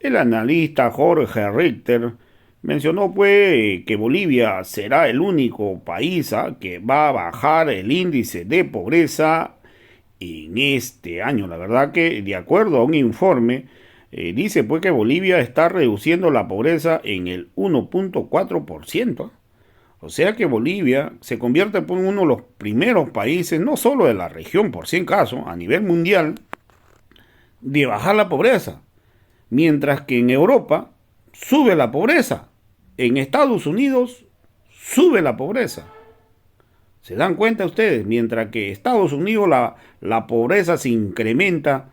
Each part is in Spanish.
El analista Jorge Richter mencionó pues que Bolivia será el único país que va a bajar el índice de pobreza en este año. La verdad que de acuerdo a un informe dice pues que Bolivia está reduciendo la pobreza en el 1,4%. O sea que Bolivia se convierte por uno de los primeros países, no solo de la región, por si en caso, a nivel mundial, de bajar la pobreza. Mientras que en Europa sube la pobreza. En Estados Unidos sube la pobreza. ¿Se dan cuenta ustedes? Mientras que Estados Unidos la pobreza se incrementa,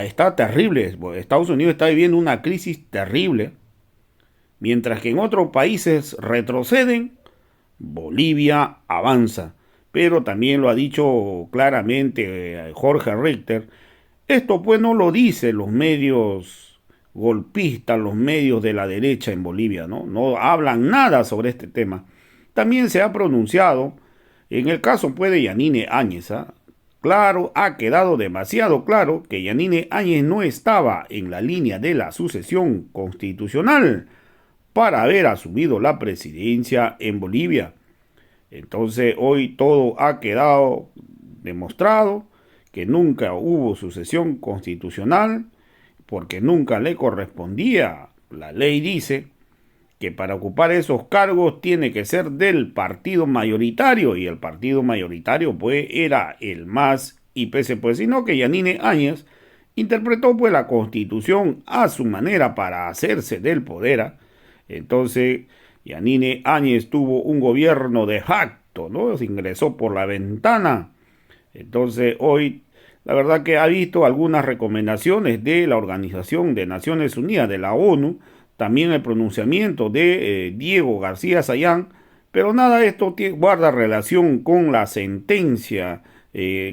está terrible. Estados Unidos está viviendo una crisis terrible. Mientras que en otros países retroceden, Bolivia avanza. Pero también lo ha dicho claramente Jorge Richter. Esto pues no lo dicen los medios golpistas, los medios de la derecha en Bolivia, ¿no? No hablan nada sobre este tema. También se ha pronunciado, en el caso pues de Yanine Áñez, ¿ah? Claro, ha quedado demasiado claro que Yanine Áñez no estaba en la línea de la sucesión constitucional para haber asumido la presidencia en Bolivia. Entonces hoy todo ha quedado demostrado que nunca hubo sucesión constitucional porque nunca le correspondía. La ley dice que para ocupar esos cargos tiene que ser del partido mayoritario y el partido mayoritario pues era el MAS y PC pues sino que Yanine Áñez interpretó pues la constitución a su manera para hacerse del poder. Entonces Yanine Áñez tuvo un gobierno de facto, ¿no? Se ingresó por la ventana. Entonces hoy la verdad que ha visto algunas recomendaciones de la Organización de Naciones Unidas, de la ONU, también el pronunciamiento de Diego García Sayán, pero nada de esto guarda relación con la sentencia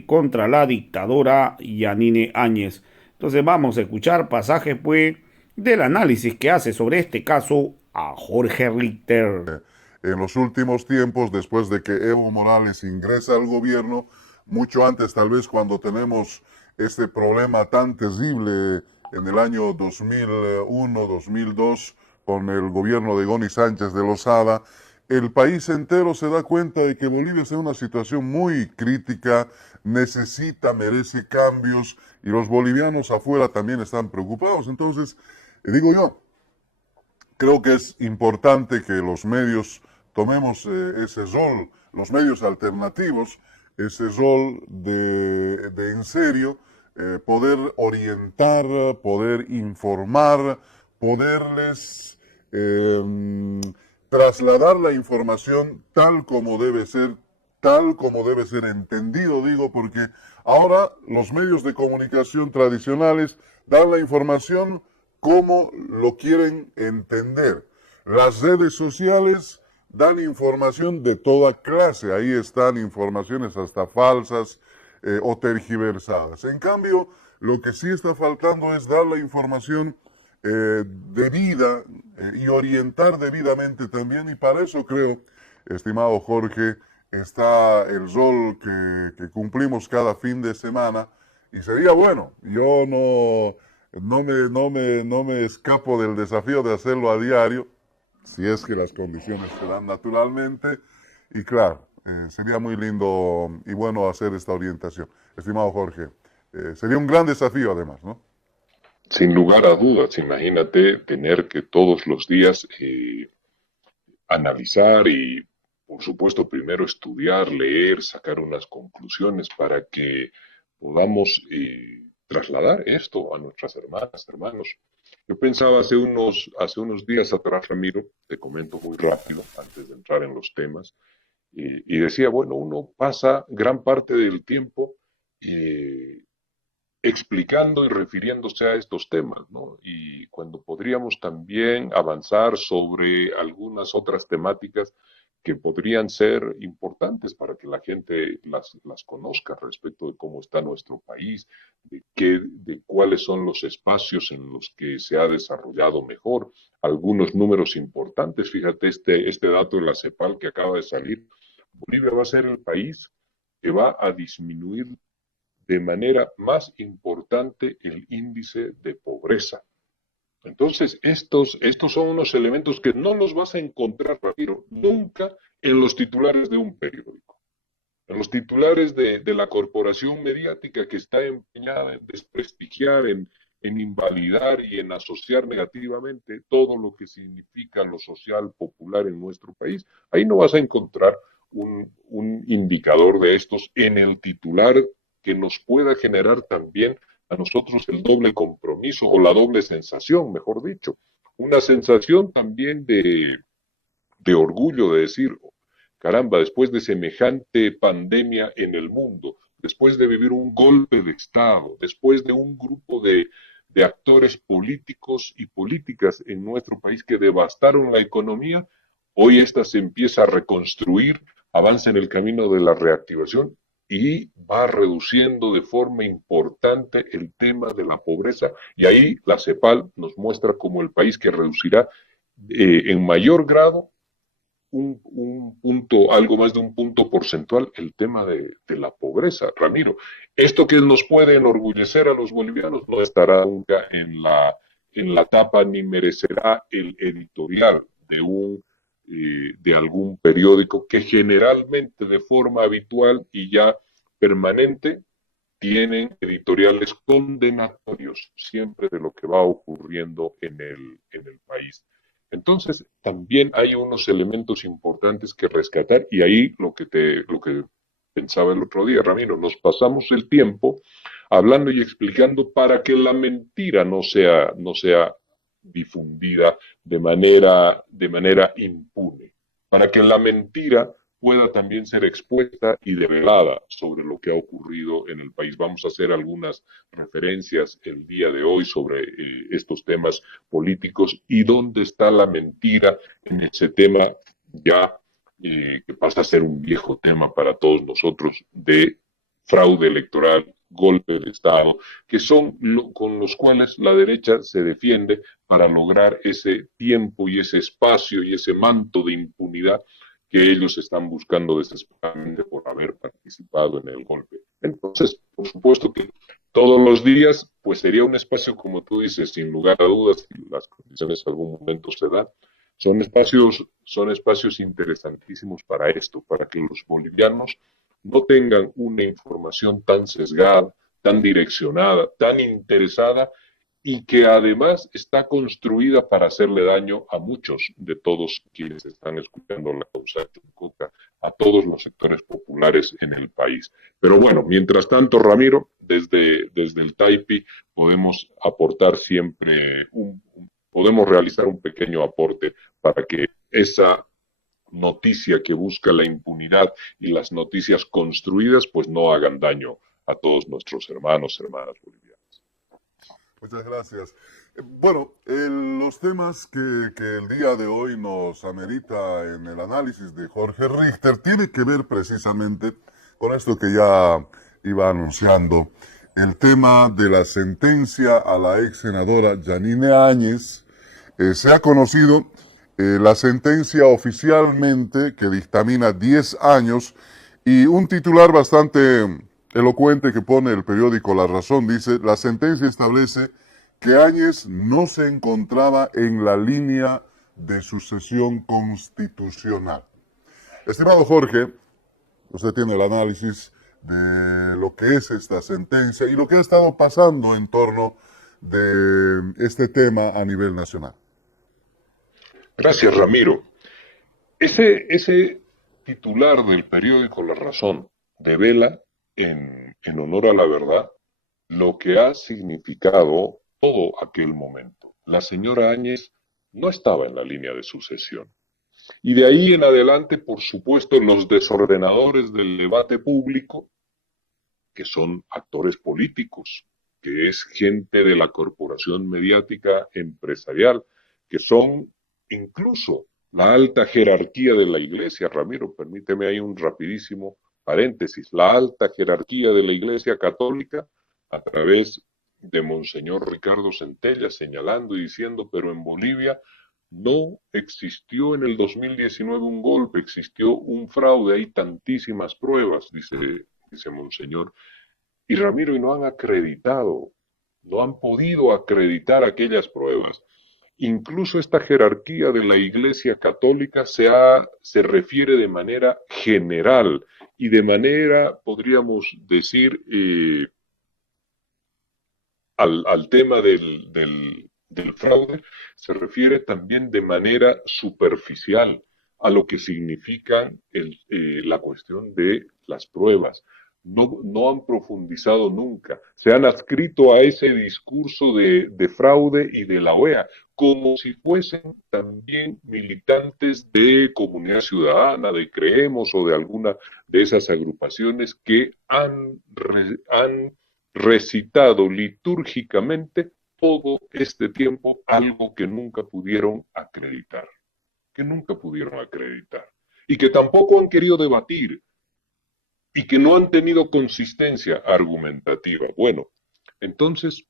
contra la dictadora Yanine Áñez. Entonces vamos a escuchar pasajes pues del análisis que hace sobre este caso a Jorge Richter. En los últimos tiempos, después de que Evo Morales ingresa al gobierno, mucho antes tal vez cuando tenemos este problema tan terrible en el año 2001, 2002, con el gobierno de Goni Sánchez de Lozada, el país entero se da cuenta de que Bolivia está en una situación muy crítica, necesita, merece cambios, y los bolivianos afuera también están preocupados. Entonces, digo yo, creo que es importante que los medios tomemos ese rol, los medios alternativos, ese rol de en serio, poder orientar, poder informar, poderles eh, trasladar la información tal como debe ser entendido, digo, porque ahora los medios de comunicación tradicionales dan la información como lo quieren entender. Las redes sociales dan información de toda clase, ahí están informaciones hasta falsas o tergiversadas. En cambio, lo que sí está faltando es dar la información debida y orientar debidamente también, y para eso creo, estimado Jorge, está el rol que cumplimos cada fin de semana, y sería bueno, yo no me escapo del desafío de hacerlo a diario, si es que las condiciones se dan naturalmente. Y claro, sería muy lindo y bueno hacer esta orientación. Estimado Jorge, sería un gran desafío además, ¿no? Sin lugar a dudas, imagínate tener que todos los días analizar y, por supuesto, primero estudiar, leer, sacar unas conclusiones para que podamos trasladar esto a nuestras hermanas, hermanos. Yo pensaba hace unos días atrás, Ramiro, te comento muy rápido antes de entrar en los temas, y decía, bueno, uno pasa gran parte del tiempo eh, explicando y refiriéndose a estos temas, ¿no? Y cuando podríamos también avanzar sobre algunas otras temáticas que podrían ser importantes para que la gente las conozca respecto de cómo está nuestro país, de cuáles son los espacios en los que se ha desarrollado mejor, algunos números importantes. Fíjate este dato de la CEPAL que acaba de salir. Bolivia va a ser el país que va a disminuir de manera más importante el índice de pobreza. Entonces, estos son unos elementos que no los vas a encontrar, Ramiro, nunca en los titulares de un periódico, en los titulares de la corporación mediática que está empeñada en desprestigiar, en invalidar y en asociar negativamente todo lo que significa lo social popular en nuestro país. Ahí no vas a encontrar un indicador de estos en el titular que nos pueda generar también a nosotros el doble compromiso o la doble sensación, mejor dicho. Una sensación también de orgullo de decir, caramba, después de semejante pandemia en el mundo, después de vivir un golpe de Estado, después de un grupo de actores políticos y políticas en nuestro país que devastaron la economía, hoy esta se empieza a reconstruir, avanza en el camino de la reactivación y va reduciendo de forma importante el tema de la pobreza. Y ahí la CEPAL nos muestra como el país que reducirá en mayor grado un punto, algo más de un punto porcentual, el tema de la pobreza. Ramiro, esto que nos puede enorgullecer a los bolivianos no estará nunca en la tapa ni merecerá el editorial de algún periódico que generalmente de forma habitual y ya permanente tienen editoriales condenatorios siempre de lo que va ocurriendo en el país. Entonces, también hay unos elementos importantes que rescatar y ahí lo que pensaba el otro día, Ramiro, nos pasamos el tiempo hablando y explicando para que la mentira no sea difundida de manera impune, para que la mentira pueda también ser expuesta y develada sobre lo que ha ocurrido en el país. Vamos a hacer algunas referencias el día de hoy sobre estos temas políticos y dónde está la mentira en ese tema ya que pasa a ser un viejo tema para todos nosotros de fraude electoral, golpe de Estado, que son con los cuales la derecha se defiende para lograr ese tiempo y ese espacio y ese manto de impunidad que ellos están buscando desesperadamente por haber participado en el golpe. Entonces, por supuesto que todos los días, pues sería un espacio, como tú dices, sin lugar a dudas, si las condiciones en algún momento se dan, son espacios interesantísimos para esto, para que los bolivianos no tengan una información tan sesgada, tan direccionada, tan interesada y que además está construida para hacerle daño a muchos de todos quienes están escuchando la causa Chuncoca, a todos los sectores populares en el país. Pero bueno, mientras tanto, Ramiro, desde el Taipi podemos aportar siempre, podemos realizar un pequeño aporte para que esa noticia que busca la impunidad y las noticias construidas pues no hagan daño a todos nuestros hermanos, hermanas bolivianas. Muchas gracias. Bueno, los temas que el día de hoy nos amerita en el análisis de Jorge Richter tiene que ver precisamente con esto que ya iba anunciando, el tema de la sentencia a la ex senadora Yanine Áñez. Se ha conocido la sentencia oficialmente que dictamina 10 años y un titular bastante elocuente que pone el periódico La Razón dice: la sentencia establece que Áñez no se encontraba en la línea de sucesión constitucional. Estimado Jorge, usted tiene el análisis de lo que es esta sentencia y lo que ha estado pasando en torno de este tema a nivel nacional. Gracias, Ramiro. Ese titular del periódico La Razón devela, en honor a la verdad, lo que ha significado todo aquel momento. La señora Áñez no estaba en la línea de sucesión. Y de ahí en adelante, por supuesto, los desordenadores del debate público, que son actores políticos, que es gente de la corporación mediática empresarial, que son incluso la alta jerarquía de la iglesia. Ramiro, permíteme ahí un rapidísimo paréntesis. La alta jerarquía de la iglesia católica, a través de Monseñor Ricardo Centella, señalando y diciendo, pero en Bolivia no existió en el 2019 un golpe, existió un fraude, hay tantísimas pruebas, dice Monseñor. Y Ramiro, y no han acreditado, no han podido acreditar aquellas pruebas. incluso esta jerarquía de la Iglesia Católica se refiere de manera general y de manera, podríamos decir, al tema del fraude, se refiere también de manera superficial a lo que significa la cuestión de las pruebas. No han profundizado nunca, se han adscrito a ese discurso de fraude y de la OEA, como si fuesen también militantes de Comunidad Ciudadana, de Creemos o de alguna de esas agrupaciones que han recitado litúrgicamente todo este tiempo algo que nunca pudieron acreditar, y que tampoco han querido debatir, y que no han tenido consistencia argumentativa. Bueno, entonces,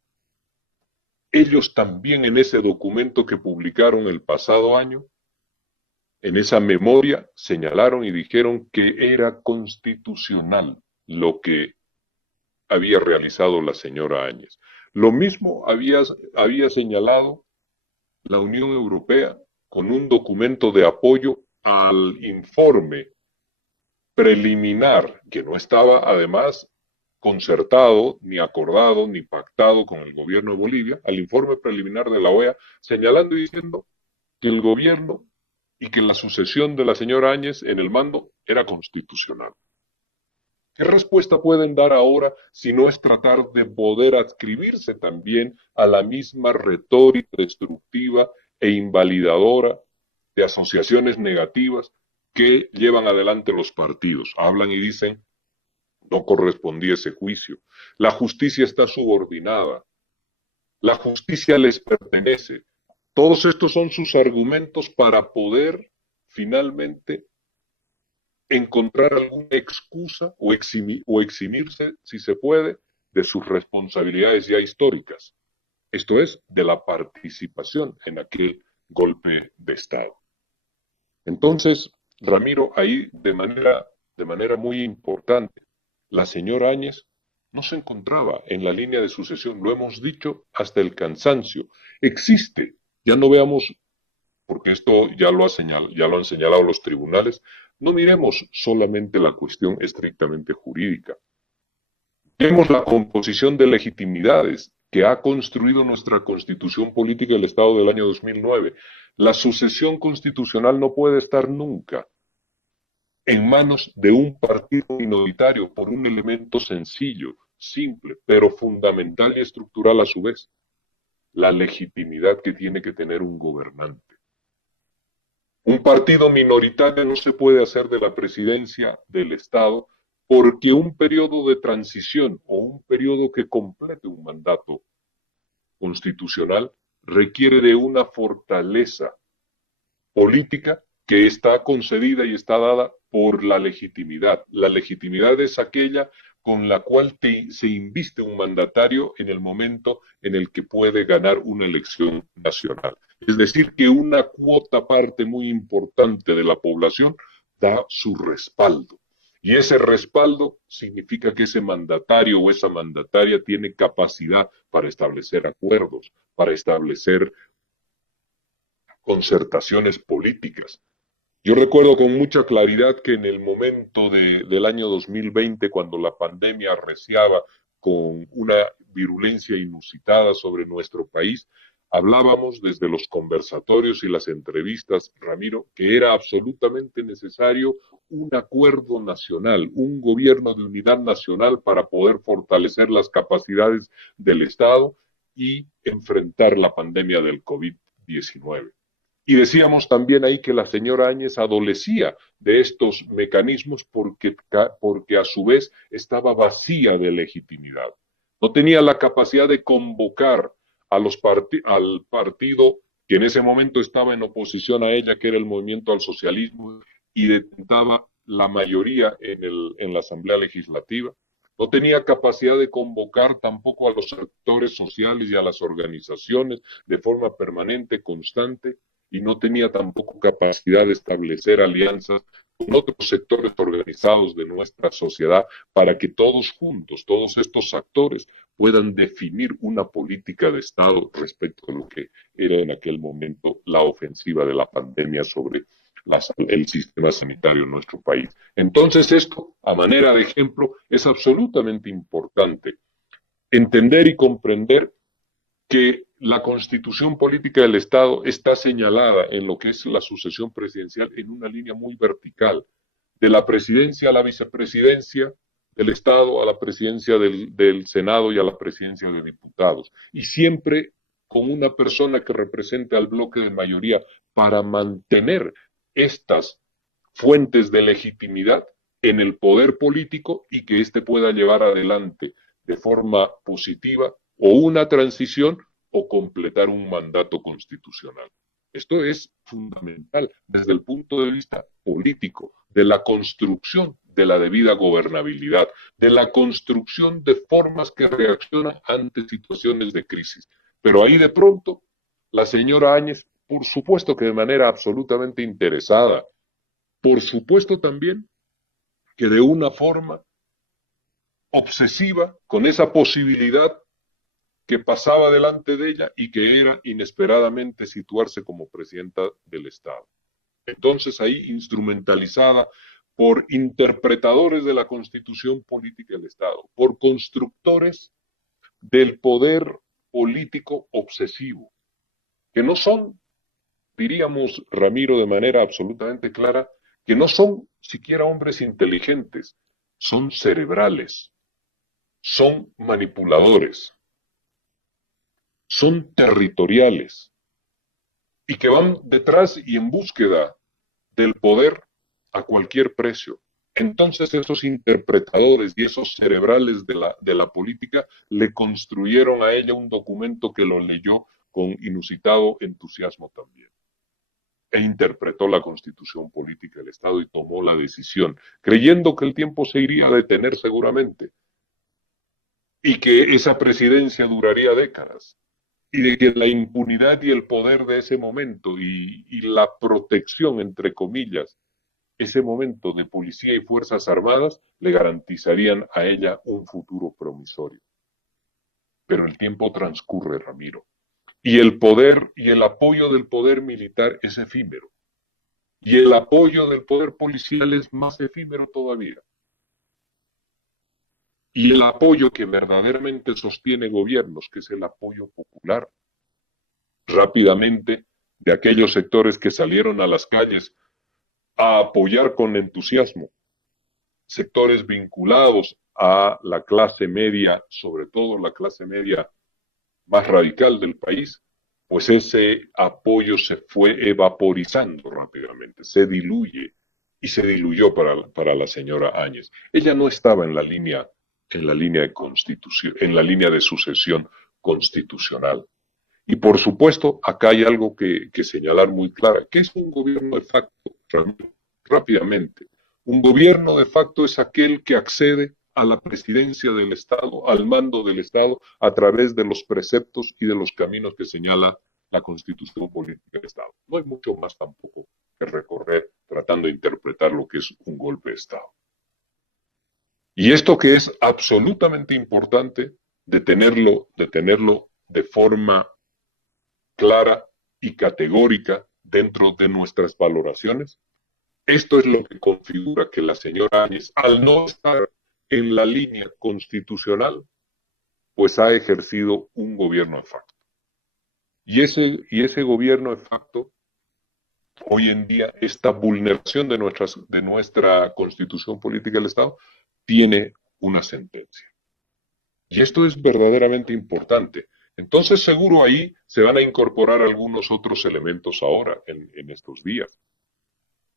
ellos también en ese documento que publicaron el pasado año, en esa memoria, señalaron y dijeron que era constitucional lo que había realizado la señora Áñez. Lo mismo había señalado la Unión Europea con un documento de apoyo al informe preliminar, que no estaba además concertado, ni acordado, ni pactado con el gobierno de Bolivia, al informe preliminar de la OEA, señalando y diciendo que el gobierno y que la sucesión de la señora Áñez en el mando era constitucional. ¿Qué respuesta pueden dar ahora si no es tratar de poder adscribirse también a la misma retórica destructiva e invalidadora de asociaciones negativas que llevan adelante los partidos? Hablan y dicen, no correspondía ese juicio. La justicia está subordinada. La justicia les pertenece. Todos estos son sus argumentos para poder finalmente encontrar alguna excusa o eximirse, si se puede, de sus responsabilidades ya históricas. Esto es, de la participación en aquel golpe de Estado. Entonces, Ramiro, ahí de manera muy importante, la señora Áñez no se encontraba en la línea de sucesión, lo hemos dicho hasta el cansancio. Existe, ya no veamos, porque esto ya lo han señalado los tribunales, no miremos solamente la cuestión estrictamente jurídica. Vemos la composición de legitimidades que ha construido nuestra Constitución Política del Estado del año 2009. La sucesión constitucional no puede estar nunca en manos de un partido minoritario por un elemento sencillo, simple, pero fundamental y estructural a su vez: la legitimidad que tiene que tener un gobernante. Un partido minoritario no se puede hacer de la presidencia del Estado porque un periodo de transición o un periodo que complete un mandato constitucional requiere de una fortaleza política que está concedida y está dada por la legitimidad. La legitimidad es aquella con la cual se inviste un mandatario en el momento en el que puede ganar una elección nacional. Es decir, que una cuota parte muy importante de la población da su respaldo. Y ese respaldo significa que ese mandatario o esa mandataria tiene capacidad para establecer acuerdos, para establecer concertaciones políticas. Yo recuerdo con mucha claridad que en el momento del año 2020, cuando la pandemia arreciaba con una virulencia inusitada sobre nuestro país, hablábamos desde los conversatorios y las entrevistas, Ramiro, que era absolutamente necesario un acuerdo nacional, un gobierno de unidad nacional para poder fortalecer las capacidades del Estado y enfrentar la pandemia del COVID-19. Y decíamos también ahí que la señora Áñez adolecía de estos mecanismos porque a su vez estaba vacía de legitimidad. No tenía la capacidad de convocar al partido que en ese momento estaba en oposición a ella, que era el Movimiento al Socialismo, y detentaba la mayoría en la Asamblea Legislativa. No tenía capacidad de convocar tampoco a los sectores sociales y a las organizaciones de forma permanente, constante, y no tenía tampoco capacidad de establecer alianzas con otros sectores organizados de nuestra sociedad para que todos juntos, todos estos actores puedan definir una política de Estado respecto a lo que era en aquel momento la ofensiva de la pandemia sobre el sistema sanitario en nuestro país. Entonces esto, a manera de ejemplo, es absolutamente importante entender y comprender que la constitución política del Estado está señalada en lo que es la sucesión presidencial en una línea muy vertical, de la presidencia a la vicepresidencia del Estado, a la presidencia del Senado y a la presidencia de diputados. Y siempre con una persona que represente al bloque de mayoría para mantener estas fuentes de legitimidad en el poder político y que éste pueda llevar adelante de forma positiva o una transición o completar un mandato constitucional. Esto es fundamental desde el punto de vista político, de la construcción de la debida gobernabilidad, de la construcción de formas que reaccionan ante situaciones de crisis. Pero ahí de pronto, la señora Áñez, por supuesto que de manera absolutamente interesada, por supuesto también que de una forma obsesiva, con esa posibilidad que pasaba delante de ella y que era inesperadamente situarse como presidenta del Estado. Entonces ahí instrumentalizada por interpretadores de la constitución política del Estado, por constructores del poder político obsesivo, que no son, diríamos Ramiro de manera absolutamente clara, que no son siquiera hombres inteligentes, son cerebrales, son manipuladores, son territoriales y que van detrás y en búsqueda del poder a cualquier precio. Entonces esos interpretadores y esos cerebrales de la política le construyeron a ella un documento que lo leyó con inusitado entusiasmo también. E interpretó la constitución política del Estado y tomó la decisión, creyendo que el tiempo se iría a detener seguramente y que esa presidencia duraría décadas y de que la impunidad y el poder de ese momento y la protección, entre comillas, ese momento de policía y fuerzas armadas le garantizarían a ella un futuro promisorio. Pero el tiempo transcurre, Ramiro, y el poder y el apoyo del poder militar es efímero, y el apoyo del poder policial es más efímero todavía. Y el apoyo que verdaderamente sostiene gobiernos, que es el apoyo popular, rápidamente de aquellos sectores que salieron a las calles a apoyar con entusiasmo, sectores vinculados a la clase media, sobre todo la clase media más radical del país, pues ese apoyo se fue evaporizando rápidamente, se diluye y se diluyó para la señora Áñez. Ella no estaba en la línea de constitución, en la línea de sucesión constitucional. Y por supuesto, acá hay algo que señalar muy claro, que es un gobierno de facto, rápidamente. Un gobierno de facto es aquel que accede a la presidencia del Estado, al mando del Estado, a través de los preceptos y de los caminos que señala la Constitución Política del Estado. No hay mucho más tampoco que recorrer tratando de interpretar lo que es un golpe de Estado. Y esto que es absolutamente importante de tenerlo de forma clara y categórica dentro de nuestras valoraciones. Esto es lo que configura que la señora Áñez, al no estar en la línea constitucional, pues ha ejercido un gobierno de facto. Y ese gobierno de facto, hoy en día, esta vulneración de nuestra constitución política del Estado, tiene una sentencia. Y esto es verdaderamente importante. Entonces seguro ahí se van a incorporar algunos otros elementos ahora, en estos días.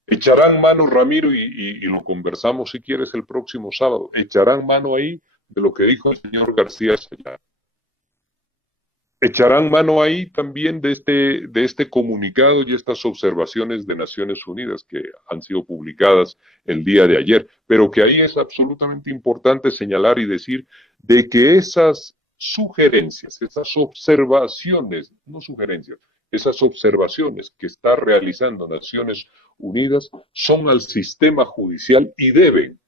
Echarán mano, Ramiro, y lo conversamos si quieres el próximo sábado, echarán mano ahí de lo que dijo el señor García Sayán. Echarán mano ahí también de este comunicado y estas observaciones de Naciones Unidas que han sido publicadas el día de ayer, pero que ahí es absolutamente importante señalar y decir de que esas sugerencias, esas observaciones, no sugerencias, esas observaciones que está realizando Naciones Unidas son al sistema judicial y deben,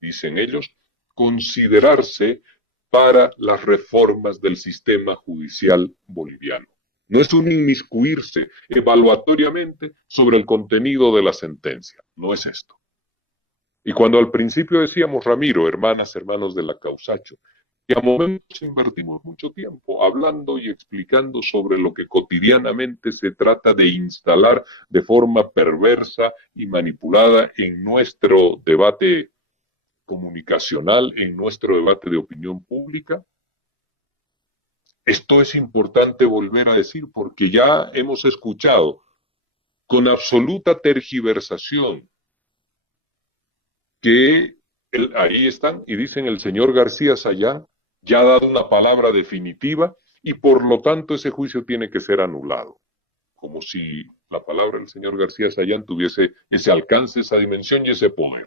dicen ellos, considerarse para las reformas del sistema judicial boliviano. No es un inmiscuirse evaluatoriamente sobre el contenido de la sentencia, no es esto. Y cuando al principio decíamos, Ramiro, hermanas, hermanos de la Causacho, que a momentos invertimos mucho tiempo hablando y explicando sobre lo que cotidianamente se trata de instalar de forma perversa y manipulada en nuestro debate comunicacional, en nuestro debate de opinión pública. Esto es importante volver a decir porque ya hemos escuchado con absoluta tergiversación que ahí están y dicen el señor García Sayán ya ha dado una palabra definitiva y por lo tanto ese juicio tiene que ser anulado. Como si la palabra del señor García Sayán tuviese ese alcance, esa dimensión y ese poder.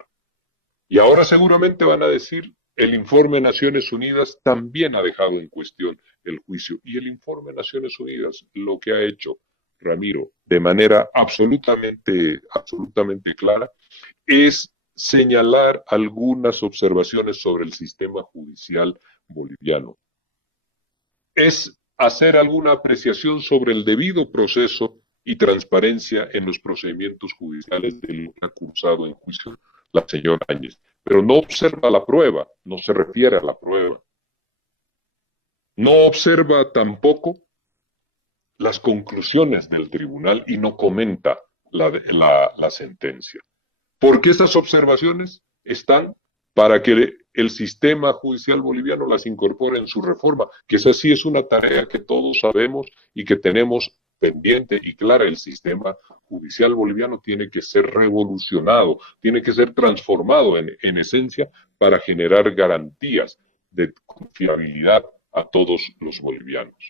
Y ahora seguramente van a decir, el informe de Naciones Unidas también ha dejado en cuestión el juicio. Y el informe de Naciones Unidas lo que ha hecho, Ramiro, de manera absolutamente clara, es señalar algunas observaciones sobre el sistema judicial boliviano. Es hacer alguna apreciación sobre el debido proceso y transparencia en los procedimientos judiciales de lo que ha cursado en juicio la señora Áñez. Pero no observa la prueba, no se refiere a la prueba. No observa tampoco las conclusiones del tribunal y no comenta la sentencia. Porque esas observaciones están para que el sistema judicial boliviano las incorpore en su reforma, que esa sí es una tarea que todos sabemos y que tenemos pendiente y clara. El sistema judicial boliviano tiene que ser revolucionado, tiene que ser transformado en esencia para generar garantías de confiabilidad a todos los bolivianos.